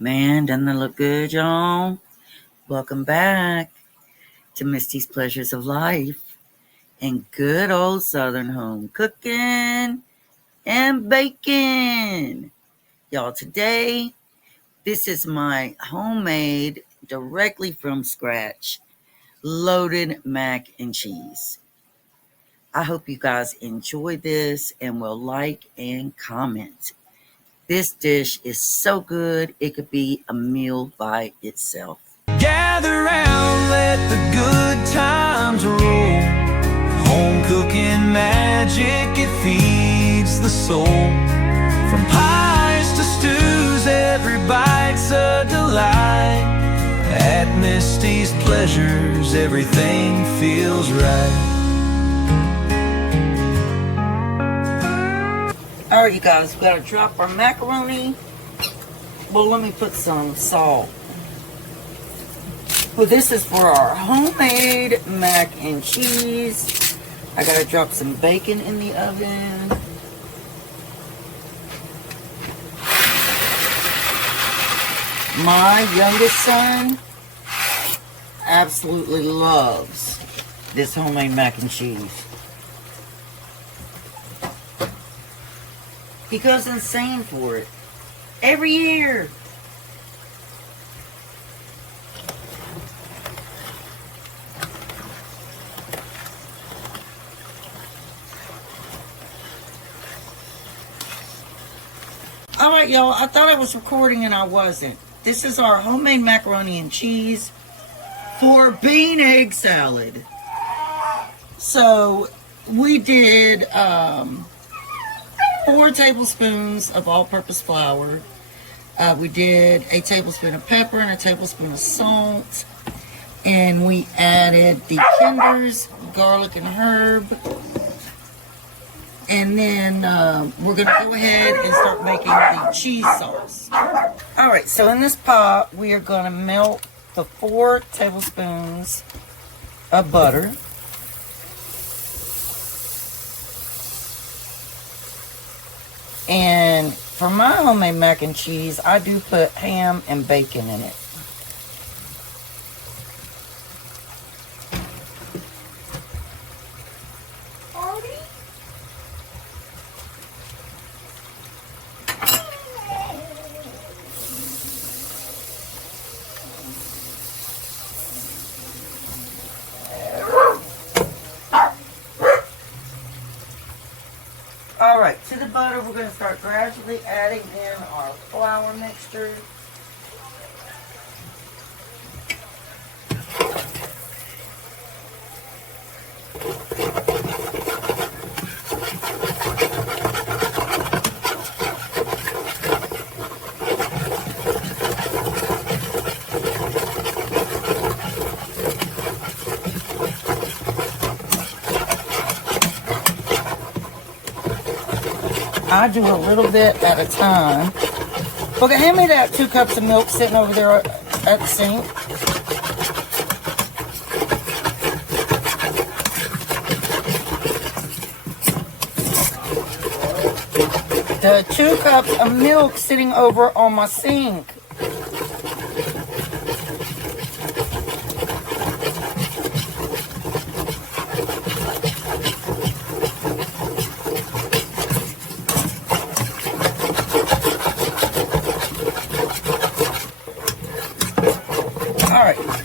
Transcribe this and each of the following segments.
Man, doesn't that look good, y'all? Welcome back to Misty's Pleasures of Life and good old Southern home cooking and baking. Y'all, today, this is my homemade, directly from scratch, loaded mac and cheese. I hope you guys enjoy this and will like and comment. This dish is so good, it could be a meal by itself. Gather round, let the good times roll. Home cooking magic, it feeds the soul. From pies to stews, every bite's a delight. At Misty's Pleasures, everything feels right. Alright, you guys, we gotta drop our macaroni. Well, let me put some salt. Well, this is for our homemade mac and cheese. I gotta drop some bacon in the oven. My youngest son absolutely loves this homemade mac and cheese. He goes insane for it every year. Alright, y'all, I thought I was recording and I wasn't. This is our homemade macaroni and cheese for bean egg salad. So, we did 4 tablespoons of all-purpose flour. We did a tablespoon of pepper and a tablespoon of salt. And we added the kinders, garlic and herb. And then we're going to go ahead and start making the cheese sauce. Alright, so in this pot, we are going to melt the 4 tablespoons of butter. And for my homemade mac and cheese, I do put ham and bacon in it. Alright, to the butter, we're going to start gradually adding in our flour mixture. I do a little bit at a time. Okay, hand me that 2 cups of milk sitting over there at the sink. The 2 cups of milk sitting over on my sink.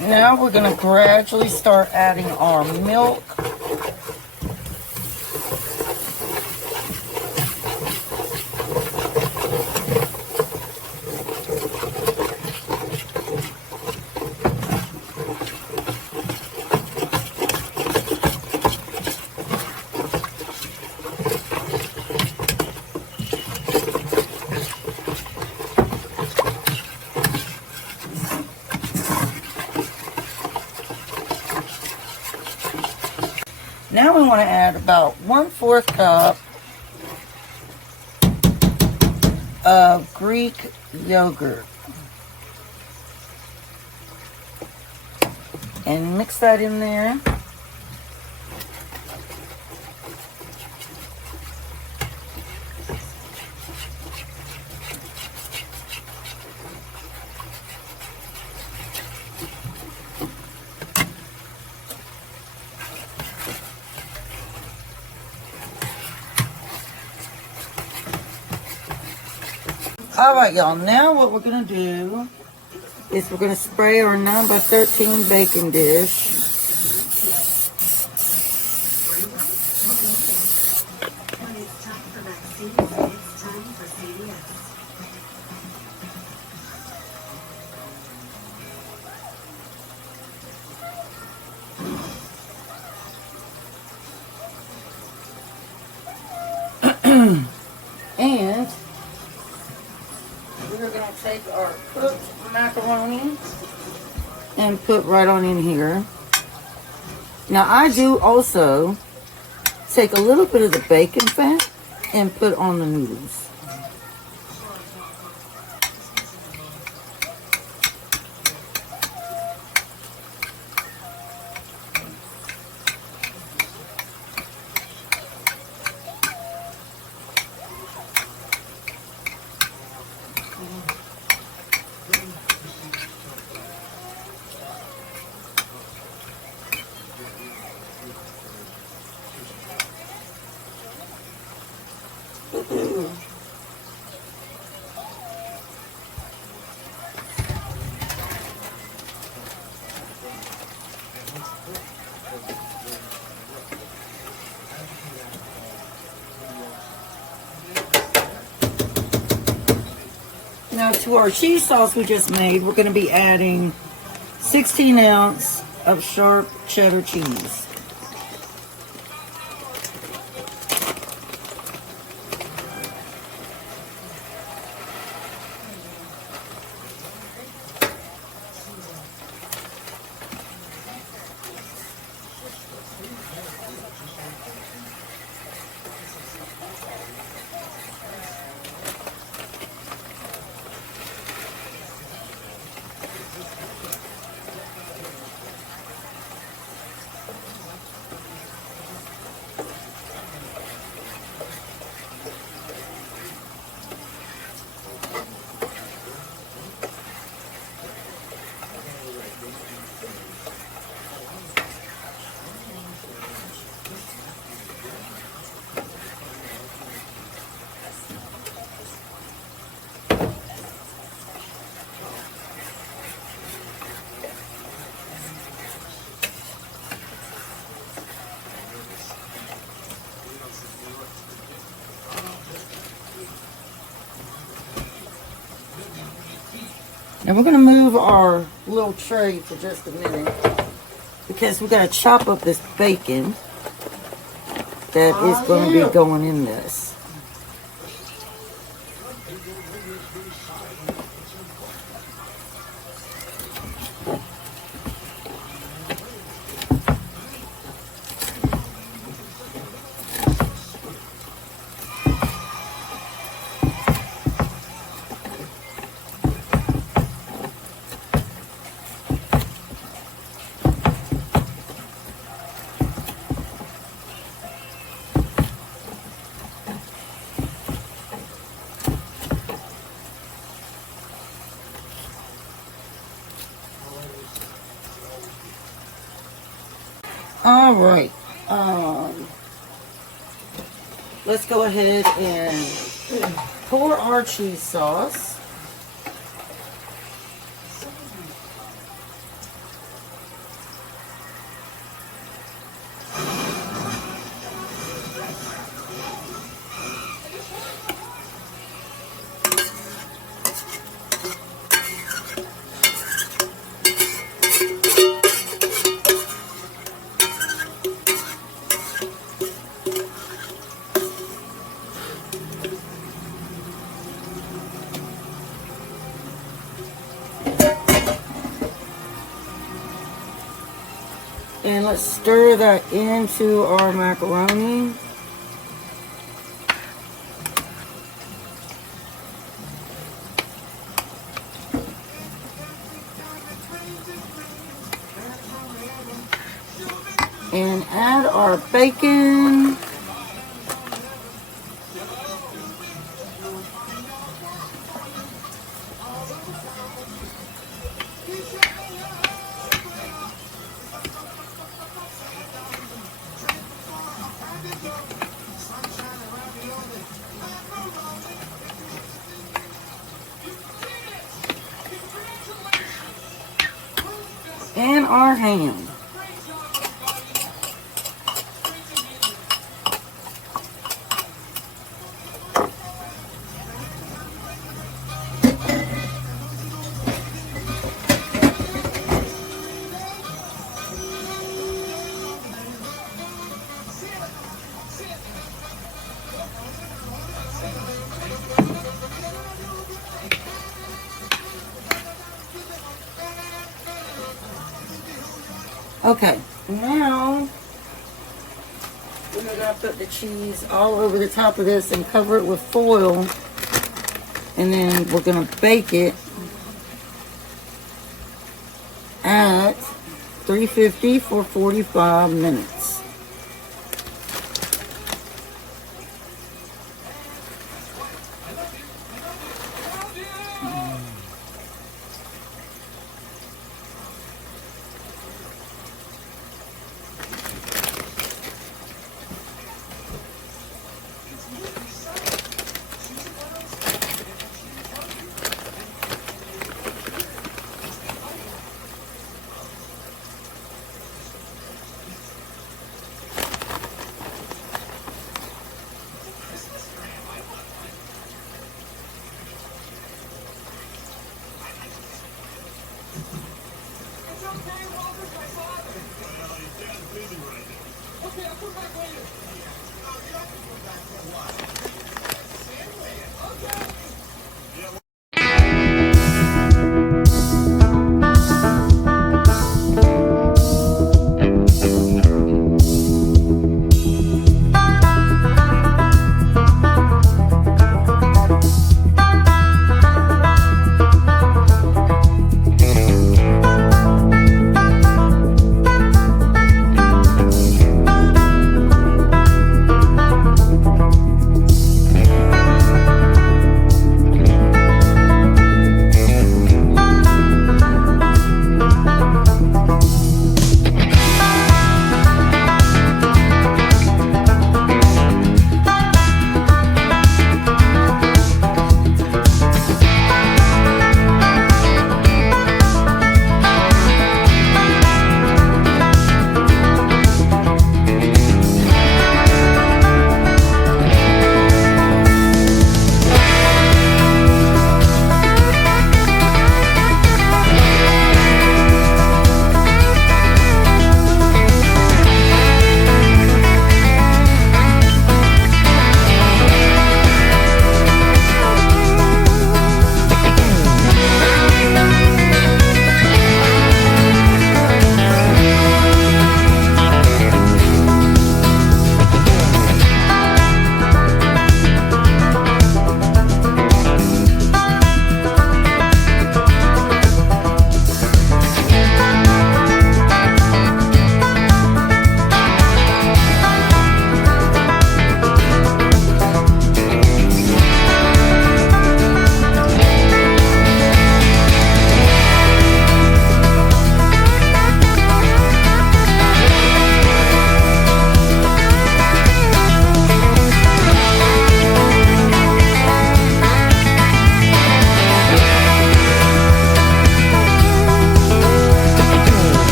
Now we're going to gradually start adding our milk. Now we want to add about 1/4 cup of Greek yogurt. And mix that in there. All right, y'all. Now what we're going to do is we're going to spray our 9x13 baking dish. And we're going to take our cooked macaroni and put right on in here. Now I do also take a little bit of the bacon fat and put on the noodles. Now to our cheese sauce we just made, we're going to be adding 16 ounce of sharp cheddar cheese. Now we're going to move our little tray for just a minute because we got to chop up this bacon that is going to be going in this. All right, let's go ahead and pour our cheese sauce. And let's stir that into our macaroni. And add our bacon. and our ham. Okay, now we're gonna put the cheese all over the top of this and cover it with foil, and then we're gonna bake it at 350 for 45 minutes.